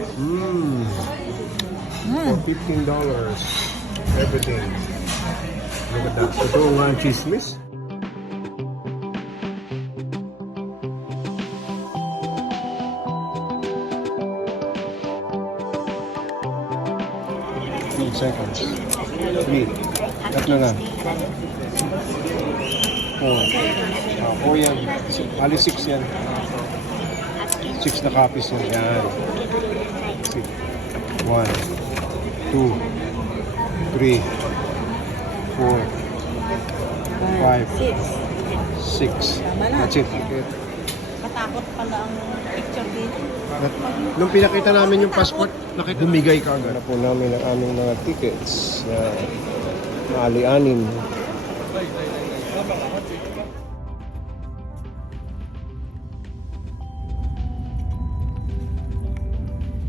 For $15. Everything. Look at that. Ito nga ang chismis. Seconds. 3. Tatlo na. 4. 4 yan. Ali 6 yan. 6 na copies yan. Yan. 1, 2, 3, 4, 5, 6. That's it. Matakot pala ang picture dito. Nung pinakita namin yung passport, bumigay ka agad. Na po namin ang aming mga tickets na ali-anim.